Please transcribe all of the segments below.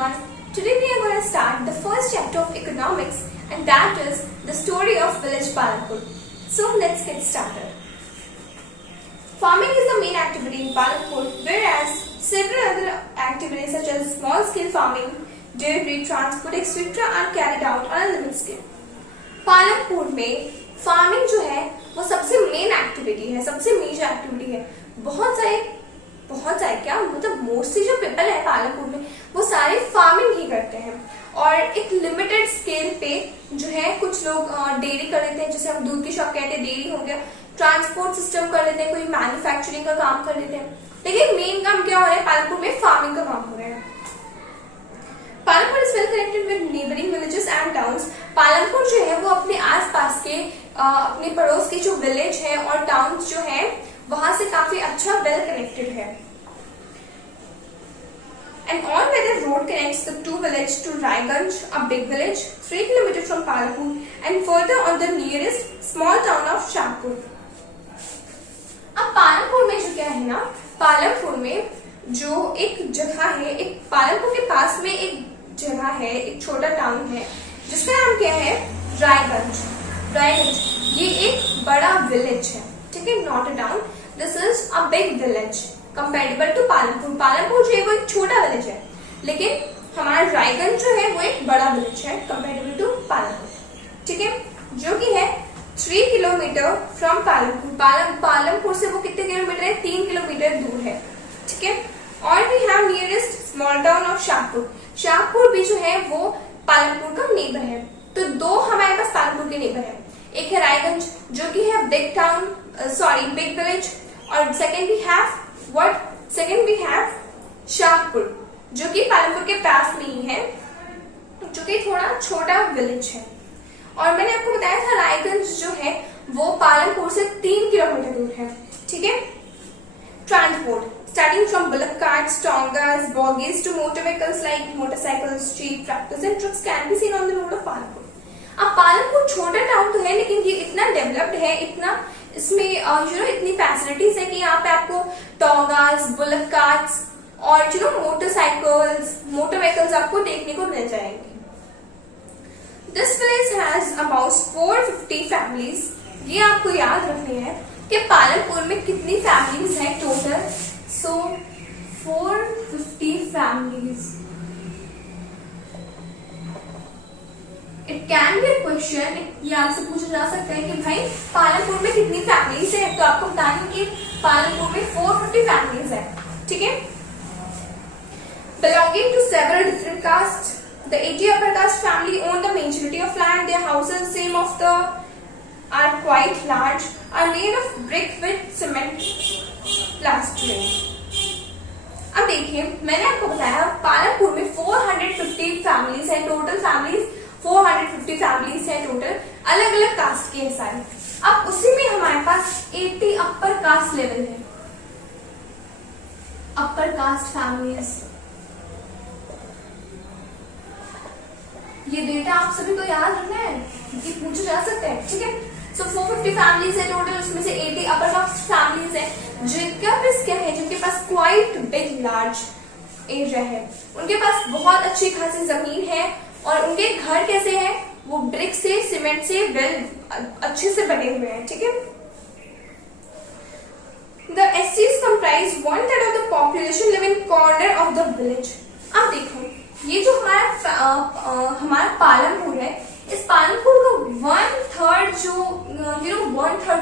everyone. Today we are going to start the first chapter of economics, and that is the story of village Palampur. So let's get started. Farming is the main activity in Palampur, whereas several other activities such as small scale farming, dairy, transport, etc. are carried out on a limited scale. Palampur में farming जो है वो सबसे main activity है, सबसे major activity है. बहुत सारे क्या मतलब मोस्टली जो पीपल है पालमपुर में वो सारे फार्मिंग ही करते हैं. और एक लिमिटेड स्केल पे जो है कुछ लोग डेयरी कर लेते हैं, जैसे हम दूध की शॉप कहते हैं, डेयरी हो गया. ट्रांसपोर्ट सिस्टम कर लेते हैं, कोई मैन्युफैक्चरिंग का काम कर लेते हैं. लेकिन मेन काम क्या हो रहा है पालमपुर में, फार्मिंग का काम हो रहा है. Palampur is well connected with neighbouring villages and towns. Palampur जो है वो अपने आसपास के अपने पड़ोस के जो विलेज है और टाउन्स जो है वहां से काफी अच्छा वेल कनेक्टेड है. An all-weather road connects the two villages to Raiganj, a big village 3 kilometers from Palampur, and further on the nearest small town of Shahpur. अब पालमपुर में जो क्या है ना, पालमपुर में जो एक जगह है, एक पालमपुर के पास में एक जगह है, एक छोटा टाउन है जिसका नाम क्या है, रायगंज. ये एक बड़ा विलेज है, ठीक है, not a town. This is a big village comparable to Palampur. Palampur जो है वो एक छोटा विलेज है, लेकिन हमारा रायगंज जो है वो एक बड़ा विलेज है कंपेरेबल टू पालमपुर, ठीक है, जो कि है 3 किलोमीटर फ्रॉम पालमपुर. पालमपुर से वो कितने किलोमीटर है, 3 किलोमीटर दूर है, ठीक है. और we have nearest small town of Shahpur. Shahpur भी जो है वो पालमपुर का नेबर है. तो दो हमारे पास पालमपुर के नेबर है, एक है रायगंज जो कि है बिग टाउन, बिग विलेज, और सेकेंड वी हैव शाहपुर जो कि पालमपुर के पास में ही है, जो कि थोड़ा छोटा विलेज है. और मैंने आपको बताया था रायगंज जो है वो पालमपुर से 3 किलोमीटर दूर है, ठीक है. Transport starting from bullock carts, tongas, boggies to motor vehicles like motorcycles, jeep, tractors and trucks can be seen on the road of Palampur. अब पालमपुर छोटा टाउन तो है, लेकिन ये इतना डेवलप्ड है, इतना इसमें इतनी फैसिलिटीज है कि यहाँ पे आपको टोंगास, बुलक कार्ट्स और मोटरसाइकिल्स, मोटर व्हीकल्स आपको देखने को मिल जाएंगे. This village has about 450 families. ये आपको याद रखनी है कि पालमपुर में कितनी फैमिलीज हैं total. So 450 families. It can be a question. ये आपसे पूछा जा सकता है कि भाई पालमपुर में कितनी फैमिलीज है, तो आपको बताना कि पालमपुर में 450 फैमिलीज है, ठीक है. Belonging to several different castes, the 80 upper caste family own the majority of land. Their houses, same of the are quite large, are made of brick with cement plastering. अब देखिए मैंने आपको बताया पालमपुर में 450 फैमिलीज है टोटल. 450 फैमिलीज है total, अलग अलग कास्ट के हैं सारे. अब उसी में हमारे पास 80 अपर कास्ट लेवल है, अपर कास्ट फैमिलीज. ये डेटा आप सभी को याद रखना है, ये पूछा जा सकता है, ठीक है. So 450 फैमिलीज है टोटल, उसमें से 80 अपर कास्ट फैमिलीज है जिनका पास क्या है, जिनके पास क्वाइट बिग लार्ज एरिया है, उनके पास बहुत अच्छी खासी जमीन है और उनके घर कैसे हैं, वो ब्रिक से, सीमेंट से अच्छे से बने हुए हैं, ठीक है. The SCs comprise 1/3 of the population live in corner of the village. अब देखो ये जो हमारा पालमपुर है, इस पालमपुर का 1/3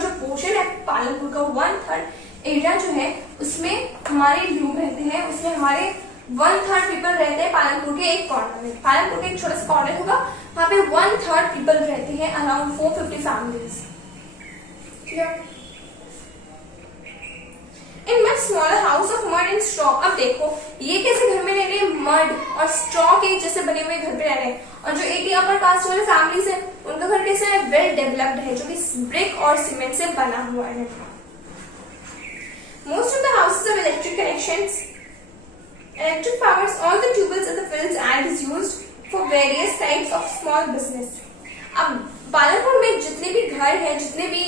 जो पोर्शन है पालमपुर का 1/3 एरिया जो है उसमें हमारे लोग रहते हैं, उसमें हमारे 1/3 पीपल रहते हैं पालमपुर के एक कॉर्नर में. पालमपुर के एक छोटा सा कॉर्नर होगा, वहां पे 1/3 पीपल रहते हैं, around 450 families. In much smaller house of mud and straw. अब देखो ये कैसे घर में रह रहे हैं, मड और स्ट्रॉ के जैसे बने हुए घर पे रह रहे हैं. और जो 80 अपर कास्ट वाले फैमिलीज है उनका घर कैसा है, वेल डेवलप्ड है, जो कि ब्रिक और सीमेंट से बना हुआ है. Most of the houses have electric connections. Electric powers all the tube wells in the fields and is used for various types of small business. अब पालमपुर में जितने भी घर हैं, जितने भी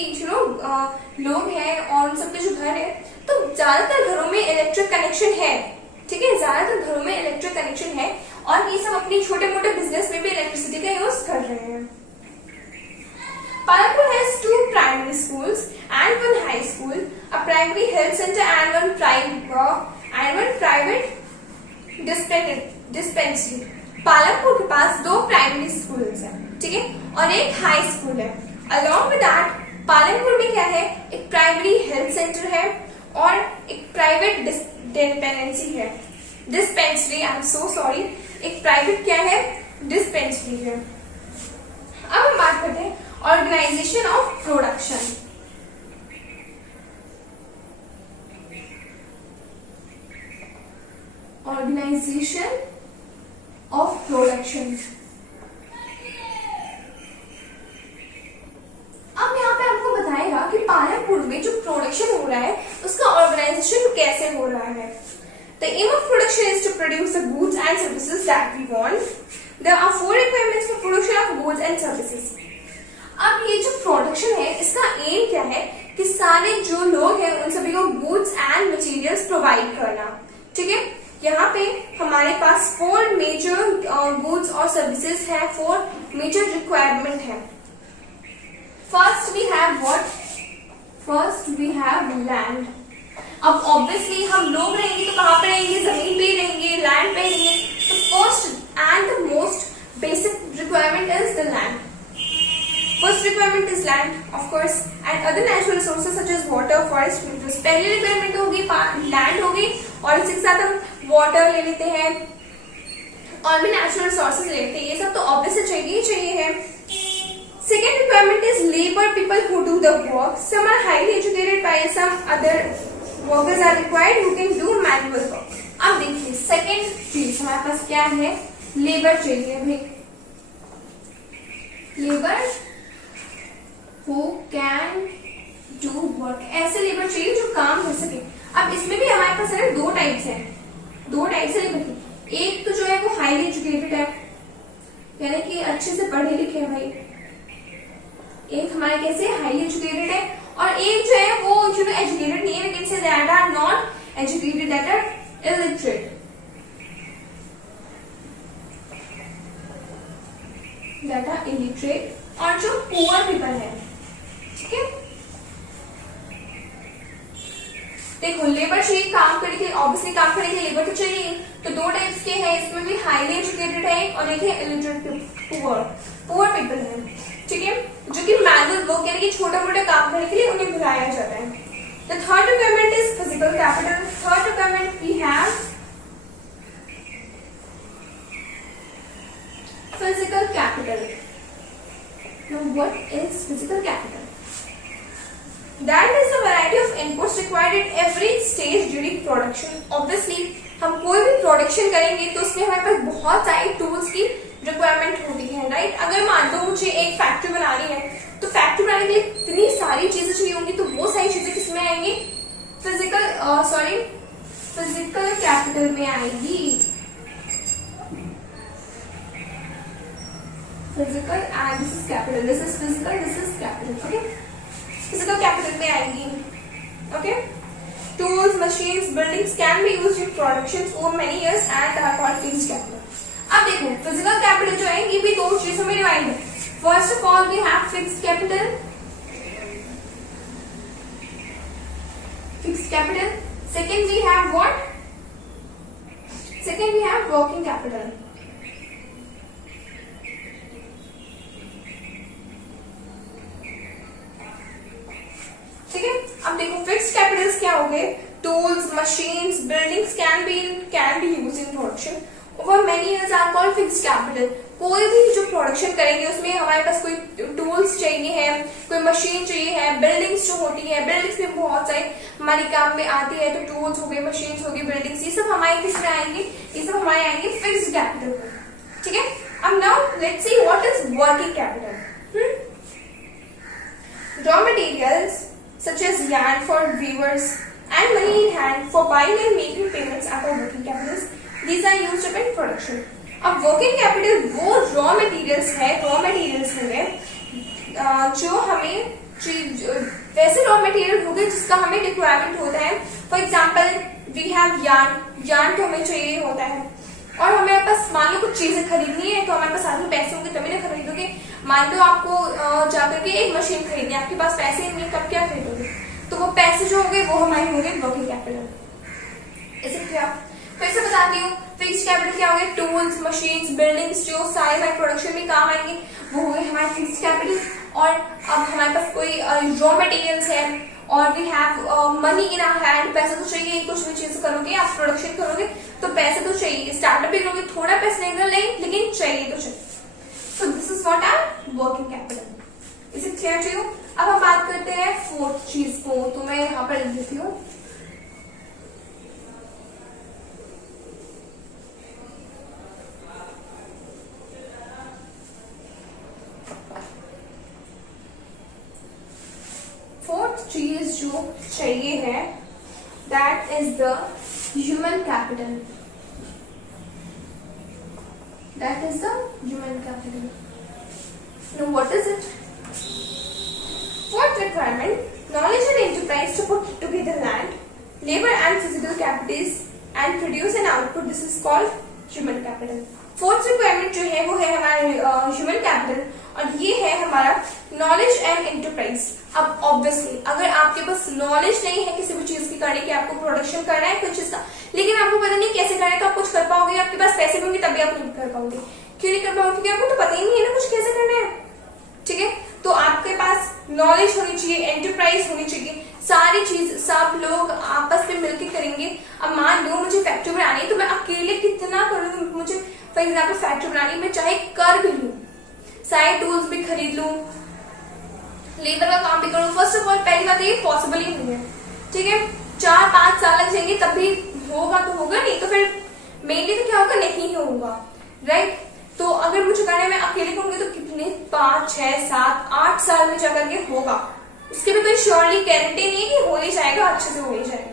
लोग हैं और उन सबके जो घर है, तो ज्यादातर घरों में इलेक्ट्रिक कनेक्शन है, ठीक है, ज्यादातर घरों में इलेक्ट्रिक कनेक्शन है और डिस्पेंसरी। पालमपुर के पास 2 प्राइमरी स्कूल्स हैं, ठीक है, और एक हाई स्कूल है। अलॉन्ग विद दैट पालमपुर में क्या है, एक प्राइमरी हेल्थ सेंटर है और एक private dispensary, I am so sorry, एक प्राइवेट क्या है, डिस्पेंसरी है। अब हम बात करते हैं organisation of production. Organisation of production. अब यहाँ पे आपको बताएगा कि पालमपुर में जो प्रोडक्शन हो रहा है उसका ऑर्गेनाइजेशन कैसे हो रहा है। The aim of production is to produce the goods and services that we want. There are 4 requirements for production of goods and services. अब ये जो प्रोडक्शन है इसका एम क्या है कि सारे जो लोग हैं उन सभी को गुड्स एंड मटेरियल्स प्रोवाइड करना, ठीक है। यहाँ पे हमारे पास 4 मेजर गुड्स और सर्विसेज है, 4 मेजर रिक्वायरमेंट है। First we have what, first we have land. अब ऑब्वियसली हम लोग रहेंगे तो कहाँ पे रहेंगे, जमीन पे रहेंगे, लैंड पे रहेंगे। तो first and the most basic requirement is the land. First requirement is land, of course, and other natural resources such as water, forest, minerals. पहली रिक्वायरमेंट होगी लैंड होगी और इसी के साथ हम वाटर ले लेते हैं और भी नेचुरल रिसोर्सेज ले लेते हैं। ये सब तो ऑब्वियसली चाहिए ही चाहिए है। Second requirement is labor, people who do the work. Some are highly educated, while some other workers are required who can do manual work. अब देखिए सेकेंड चीज हमारे पास क्या है, लेबर चाहिए भाई, labour who can do work। ऐसे labour चाहिए जो काम कर सके। अब इसमें भी हमारे पास है 2 टाइप्स हैं, 2 टाइप्स है लेबर की। एक तो जो है वो हाईली एजुकेटेड है, यानी कि अच्छे से पढ़े लिखे हैं भाई, एक हमारे कैसे हाईली एजुकेटेड है, और एक जो है वो एजुकेटेड नहीं है, लेकिन से that are not educated, that are illiterate, that are illiterate, और जो पुअर पीपल है, ठीक है। देखो लेबर चाहिए काम करने के लिए, ऑब्वियसली काम करने के लिए लेबर तो चाहिए। तो 2 टाइप्स के हैं, इसमें भी हाईली एजुकेटेड है और एक है इलिटरेट पुअर पीपल है, ठीक है, जो कि मैनुअल वर्क यानी कि छोटा मोटा काम करने के लिए उन्हें बुलाया जाता है। The third requirement is physical capital. Third requirement we have physical capital. Now what is physical capital? That is the variety of inputs required at every stage during production. Obviously, हम कोई भी प्रोडक्शन करेंगे तो उसमें हमारे पास बहुत सारी tools की रिक्वायरमेंट होती है, राइट। अगर मान लो मुझे एक फैक्ट्री बनानी है तो फैक्ट्री बनाने के लिए इतनी सारी चीजें चाहिए होंगी, तो वो सारी चीजें किसमें आएंगी, फिजिकल कैपिटल में आएगी। Physical and this is capital. This is physical, this is capital. Okay. Physical capital में आएगी. Okay. Tools, machines, buildings can be used in productions over many years and are called fixed capital. अब देखो physical capital जो है ये भी 2 चीजों में डिवाइड है। First of all we have fixed capital. Fixed capital. Second we have what? Second we have working capital. ठीक है। अब देखो फिक्स्ड कैपिटल्स क्या हो गए, tools, machines, buildings can be used in production over many years are called fixed capital. कोई भी जो प्रोडक्शन करेंगे उसमें हमारे पास कोई टूल्स चाहिए है, कोई मशीन चाहिए है, बिल्डिंग्स जो होती है, बिल्डिंग्स में बहुत सारे हमारे काम में आती है, तो टूल्स हो गए, मशीन्स हो गई, बिल्डिंग्स, ये सब हमारे किस में आएंगे, ये सब हमारे आएंगे फिक्स्ड कैपिटल में, ठीक है। अब now let's see what is working capital. Raw materials such as yarn for weavers and money in hand for buying and making payments are called working capitals. These are used up in production. अब working capital वो raw materials है, जो हमें वैसे raw material हो गए जिसका हमें requirement होता है। For example, we have yarn तो हमें चाहिए होता है, और हमें पास मान लो कुछ चीजें खरीदनी है तो हमारे पास साथ में पैसे होंगे तभी ना खरीदोगे। मान लो आपको जाकर के एक मशीन खरीदनी है, आपके पास पैसे नहीं है, तब क्या खरीदोगे, तो वो पैसे जो होंगे वो हमारे होंगे वर्किंग कैपिटल। इसे क्या फिर से बताती हूँ, फिक्स्ड कैपिटल क्या हो गया, टूल्स, मशीन्स, बिल्डिंग्स जो सारे हमारे प्रोडक्शन में काम आएंगे वो हो गए हमारे फिक्स्ड कैपिटल। और अब हमारे पास कोई रॉ मटेरियल्स है और we have money in our hand, पैसा तो चाहिए, कुछ भी चीज करोगे आप प्रोडक्शन करोगे तो पैसे तो चाहिए, स्टार्टअप भी करोगे थोड़ा पैसा निकल नहीं लेकिन चाहिए तो चाहिए। So this is what are working capital. Is it clear to you? अब हम बात करते हैं फोर्थ चीज को, तो मैं यहाँ पर लिख देती हूँ। फोर्थ चीज जो चाहिए है that is the human capital. That is the human capital. Now what is it? Fourth requirement, knowledge and enterprise to put together land, labor and physical capitals and produce an output. This is called human capital. Fourth requirement जो है वो है हमारे human capital और ये है हमारा knowledge and enterprise। अब obviously अगर आपके पास knowledge नहीं है किसी भी चीज की करने की, आपको प्रोडक्शन करना है कोई चीज का, लेकिन आपको पता नहीं कैसे करना है तो आप कुछ कर पाओगे, आपके पास पैसे भी होंगे तब भी आप नहीं कर पाओगे। क्यों नहीं कर पाओगे? क्योंकि आपको तो पता ही नहीं है ना कुछ कैसे करना है। ठीक है, तो आपके पास नॉलेज होनी चाहिए, एंटरप्राइज होनी चाहिए, सारी चीज सब लोग आपस में मिलकर करेंगे। अब मान लो मुझे फैक्ट्री बनानी है तो मैं अकेले कितना करूँ, मुझे फॉर एग्जाम्पल फैक्ट्री बनानी मैं चाहे कर भी लूँ, सारे टूल्स भी खरीद लूँ, लेबर का काम भी करूँ, फर्स्ट ऑफ ऑल पहली बात ये पॉसिबल ही नहीं है। ठीक है, 4-5 साल लग जाएंगे तब भी होगा तो होगा, नहीं तो फिर मेनली तो क्या होगा, नहीं होगा। राइट, तो अगर मुझे करना है मैं अकेले करूंगी तो कितने 5, 6, 7, 8 साल में जाकर के होगा, उसकी भी कोई श्योरली गारंटी नहीं है कि हो ही जाएगा, अच्छे से हो ही जाएगा।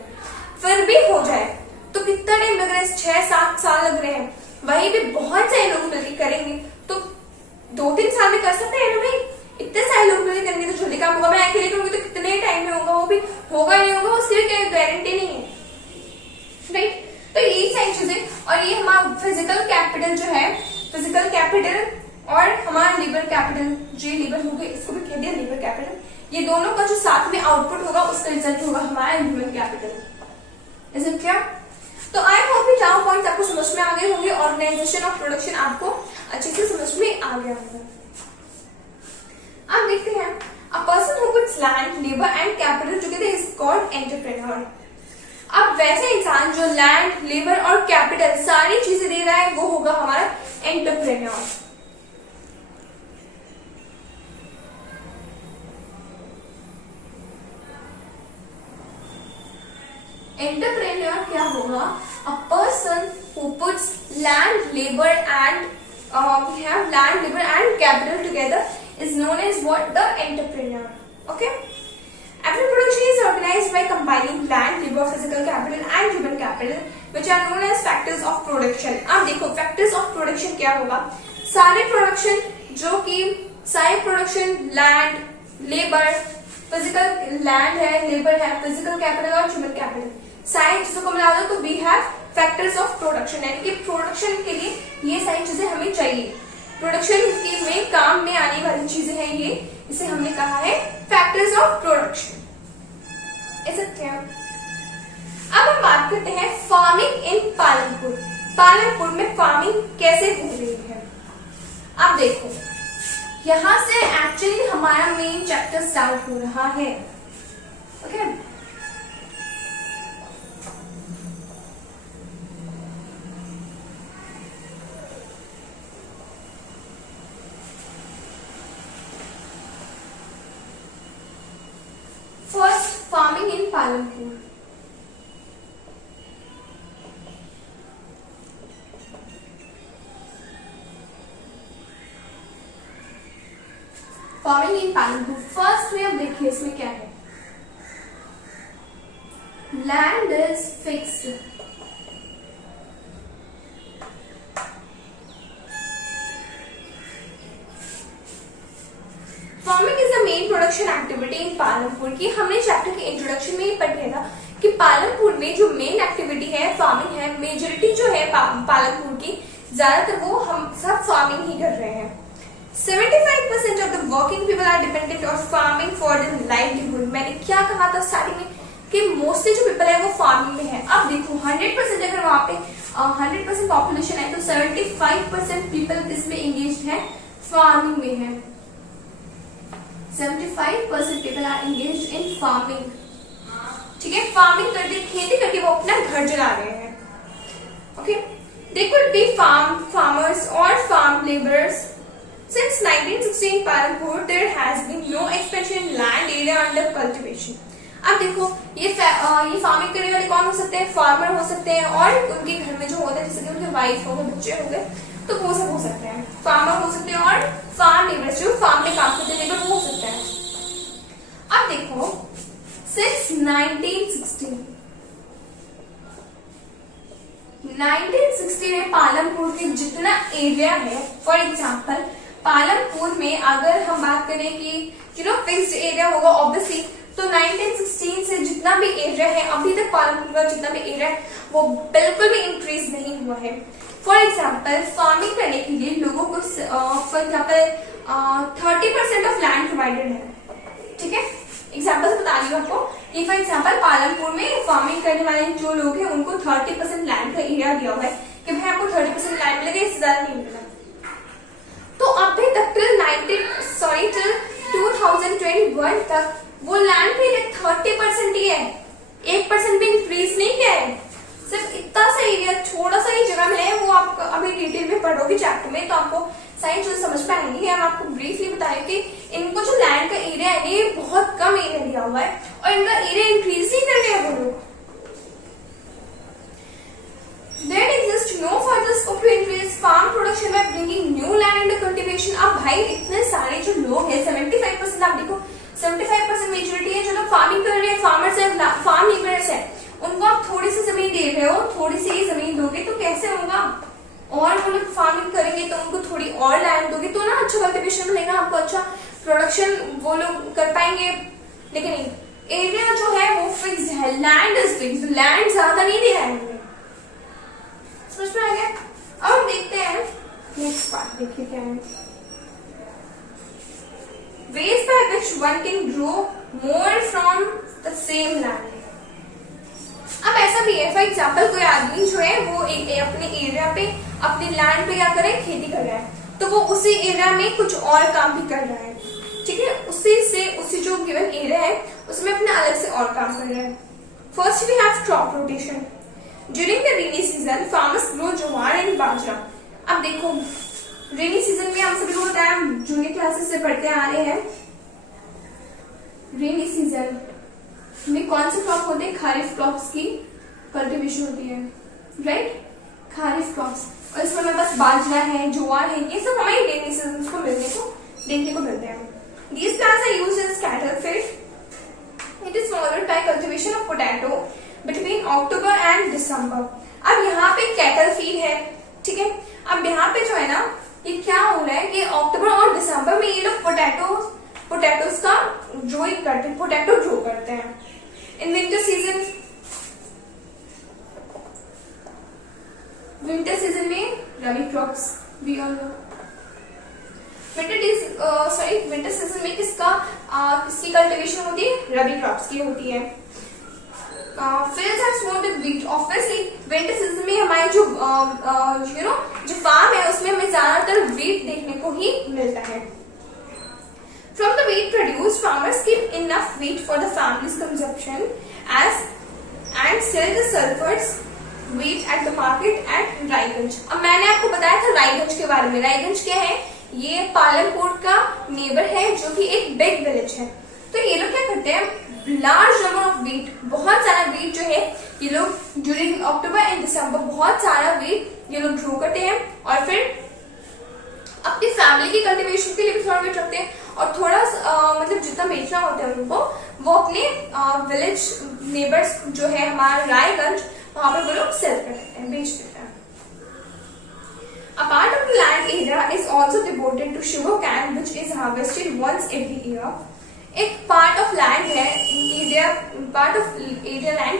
फिर भी हो जाए तो कितना टाइम लग रहा है, 6-7 साल लग रहे हैं, वही भी बहुत सारे लोग मिलकर करेंगे तो 2-3 साल में कर सकते हैं ना भाई। इतने सारे लोग मिलकर करेंगे तो जल्दी काम होगा, मैं अकेले करूंगी तो कितने टाइम में होगा, वो भी होगा नहीं होगा उसकी भी कोई गारंटी नहीं है। राइट, तो ये सारी चीजें, और ये हमारा फिजिकल कैपिटल जो है, फिजिकल कैपिटल और हमारा लेबर कैपिटल, जो लेबर हो गए इसको भी कहते हैं लेबर कैपिटल, ये दोनों का जो साथ में आउटपुट होगा उसका रिजल्ट होगा हमारा human capital. Is it clear? तो आई होप ये 4 पॉइंट्स आपको समझ में आ गए होंगे, ऑर्गेनाइजेशन ऑफ प्रोडक्शन आपको अच्छे से समझ में आ गया होगा। अब देखते हैं, अ person who puts land, labour and capital together is called entrepreneur. अब वैसे इंसान जो लैंड, लेबर और कैपिटल सारी चीजें दे रहा है वो होगा हमारा एंटरप्रेन्योर। एंटरप्रेन्योर क्या होगा? A person who puts land, labour and we have land, labour and capital together is known as what? The entrepreneur. Okay, Every production is organized by combining land, labor, physical capital and human capital, which are known as factors of production. अब देखो factors of production क्या होगा? सारे production जो कि सारे production land, labour, physical land है, labour है, फिजिकल कैपिटल और ह्यूमन कैपिटल, सारी चीजों को मिला दो तो we have factors of production. यानी कि प्रोडक्शन के लिए ये सारी चीजें हमें चाहिए, प्रोडक्शन के में काम में आने वाली चीजें हैं ये, इसे हमने कहा है factors of production. Is it clear? अब हम बात करते हैं फार्मिंग इन पालनपुर। पालनपुर में फार्मिंग कैसे हो रही है? अब देखो, यहां से एक्चुअली हमारा मेन चैप्टर स्टार्ट हो रहा है। Okay, first farming in Palanpur. Farming in Palanpur first में अब देखिए इसमें क्या है, land is fixed, farming is the main production activity in Palanpur की। हमने चैप्टर के इंट्रोडक्शन में ही पढ़ा था कि पालनपुर में जो मेन एक्टिविटी है फार्मिंग है, मेजोरिटी जो है पालनपुर की ज्यादातर वो हम सब फार्मिंग ही कर रहे हैं। 75% of the working people are dependent on farming for their livelihood। मैंने क्या कहा था स्टार्टिंग में, कि मोस्टली जो पीपल है वो फार्मिंग में है। अब देखो 100% अगर वहां पे 100% पॉपुलेशन है तो 75% पीपल इसमें एंगेज है, फार्मिंग में है। 75% people are engage in farming. ठीक है, फार्मिंग करके, खेती करके वो अपना घर चला रहे हैं। Okay, they could be farmers और farm labourers. Since 1960 in Palanpur, there has been no expansion in land area under cultivation. अब देखो ये फार्मिंग करने वाले कौन हो सकते हैं? फार्मर हो सकते हैं और उनके घर में जो होता है, जैसे कि उनके वाइफ हो गए, बच्चे हो गए, तो वो सब हो सकते हैं। फार्मर हो सकते हैं और फार्म लेबर्स जो फार्म में काम करते हैं वो हो सकता है। अब देखो सिंस 1960 में पालमपुर के जितना एरिया है, फॉर एग्जाम्पल पालमपुर में अगर हम बात करें कि फिक्स्ड एरिया होगा ऑब्वियसली, तो 1916 से जितना भी एरिया है अभी तक पालमपुर का जितना भी एरिया है वो बिल्कुल भी इंक्रीज नहीं हुआ है। फॉर एग्जाम्पल फार्मिंग करने के लिए लोगों को for example 30% of land provided है। ठीक है, एग्जाम्पल से बता रही हूँ आपको कि फॉर एग्जाम्पल पालमपुर में फार्मिंग करने वाले जो लोग हैं उनको 30% लैंड का एरिया दिया हुआ है कि भाई आपको 30% लैंड मिलेगा, इससे ज्यादा नहीं मिलेगा। तो अभी तक टिल 2021 तक वो लैंड पे 30% ही है, 1% भी इंक्रीज नहीं किया है। सिर्फ इतना सा एरिया, छोटा सा ही जगह में है। वो आप अभी डिटेल में पढ़ोगे चैप्टर में तो आपको सारी चीजें समझ में आएंगी। हम आपको ब्रीफली बताएं कि इनको जो लैंड का एरिया है ये बहुत कम एरिया दिया हुआ है और इनका एरिया इंक्रीज नहीं कर रहे हैं वो लोग। There exists no further scope to increase farm production by bringing new land under cultivation। अब भाई इतने सारे जो लोग हैं 75%, आप देखो 75% मेजोरिटी है जो लोग फार्मिंग कर रहे हैं, फार्मर्स है, फार्म लेबरर्स है, उनको आप थोड़ी सी जमीन दे रहे हो, थोड़ी सी ही जमीन दोगे तो कैसे होगा? और वो लोग फार्मिंग करेंगे तो उनको थोड़ी और लैंड दोगे तो ना अच्छा कल्टीवेशन मिलेगा, आपको अच्छा प्रोडक्शन वो लोग कर पाएंगे। लेकिन एरिया जो है वो फिक्स है, लैंड इज फिक्स, लैंड ज्यादा नहीं दे रहा है। समझ में आ गया? अब हम देखते हैं नेक्स्ट पार्ट, देखिए क्या है। ways by which one can grow more from the same land। अब ऐसा भी है, फॉर एग्जाम्पल कोई आदमी जो है वो अपने एरिया पे, अपने लैंड पे क्या कर रहा है, खेती कर रहा है, तो वो उसी एरिया में कुछ और काम भी कर रहा है। ठीक है, उसी जो गिवन एरिया है उसमें अपने अलग से और काम कर रहा है। First we have crop rotation. During the rainy season farmers grow jowar and bajra. अब देखो रेनी सीजन में हम सभी को बताया, जूनियर क्लासेस से पढ़ते आ रहे हैं, रेनी सीजन में कौन से क्रॉप होते हैं? खरीफ क्रॉप्स की कल्टीवेशन होती है, राइट? खरीफ क्रॉप्स, और इसमें हमारे पास बाजरा है, ज्वार है, ये सब हमारे रेनी सीजन को देखने को मिलते हैं। These plants are used as cattle feed. It is followed by cultivation of potato between October and December। अब यहाँ पे कैटल फीड है, ठीक है। अब यहाँ पे जो है ना, ये क्या हो रहा है कि अक्टूबर और दिसंबर में ये लोग पोटैटोस का ग्रोइंग करते हैं, पोटैटो ग्रो करते हैं। इन विंटर सीजन में rabi crops we all know. Winter season में किसकी कल्टीवेशन होती है? रबी क्रॉप्स की होती है। Fields are sown with wheat। Obviously, winter season में हमारे जो जो फार्म है उसमें हमें ज्यादातर wheat देखने को ही मिलता है। From the wheat produced, farmers keep enough wheat for the family's consumption and sell the surplus wheat at the market at Raiganj. अब मैंने आपको बताया था रायगंज के बारे में। रायगंज क्या है? ये पालनपुर का नेबर है जो कि एक बिग विलेज है। तो ये लोग क्या करते हैं, लार्ज नंबर ऑफ वीट, बहुत सारा वीट जो है ये लोग ड्यूरिंग अक्टूबर एंड दिसंबर बहुत सारा वीट ये लोग ग्रो करते हैं और फिर अपनी फैमिली की कल्टीवेशन के लिए भी थोड़ा वीट रखते हैं और थोड़ा मतलब जितना बेचना होता है उनको वो अपने विलेज नेबर्स जो है हमारा रायगंज, वहां पर वो लोग सेल कर देते हैं, बेच देते हैं। A part of the land area is also devoted to sugarcane, which is harvested once every year। एक पार्ट ऑफ लैंड है, एरिया लैंड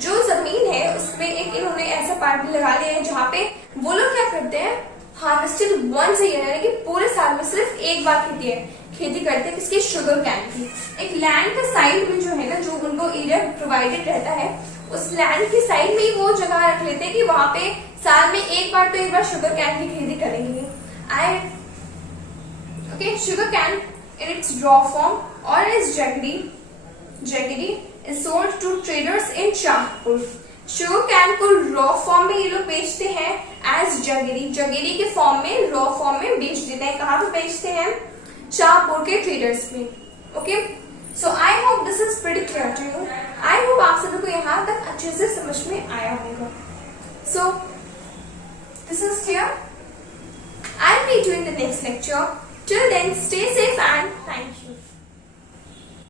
जो जमीन है उसमें एक इन्होंने ऐसा पार्ट लगा लिया है जहाँ पे वो लोग क्या करते हैं, हार्वेस्टेड वंस अ ईयर, यानी कि पूरे साल में सिर्फ एक बार खेती करते हैं किसकी, शुगर कैन की। एक लैंड का साइड में जो है ना, जो उनको एरिया प्रोवाइडेड रहता है, उस लैंड की साइड में ही वो जगह रख लेते हैं कि वहां पे साल में एक बार शुगर कैन की खेती करेंगे। Okay, sugar cane in its raw form or as jaggery is sold to traders in Shahpur। Sugar cane को रॉ फॉर्म में ये लोग बेचते हैं एज जगेरी के फॉर्म में, रॉ फॉर्म में बेच देते हैं। कहाँ पे बेचते हैं, शाहपुर के ट्रेडर्स में। Okay, so I hope this is pretty clear to you. I hope आप सभी को यहाँ तक अच्छे से समझ में आया होगा। So this is clear. I will meet you in the next lecture. Till then, stay safe and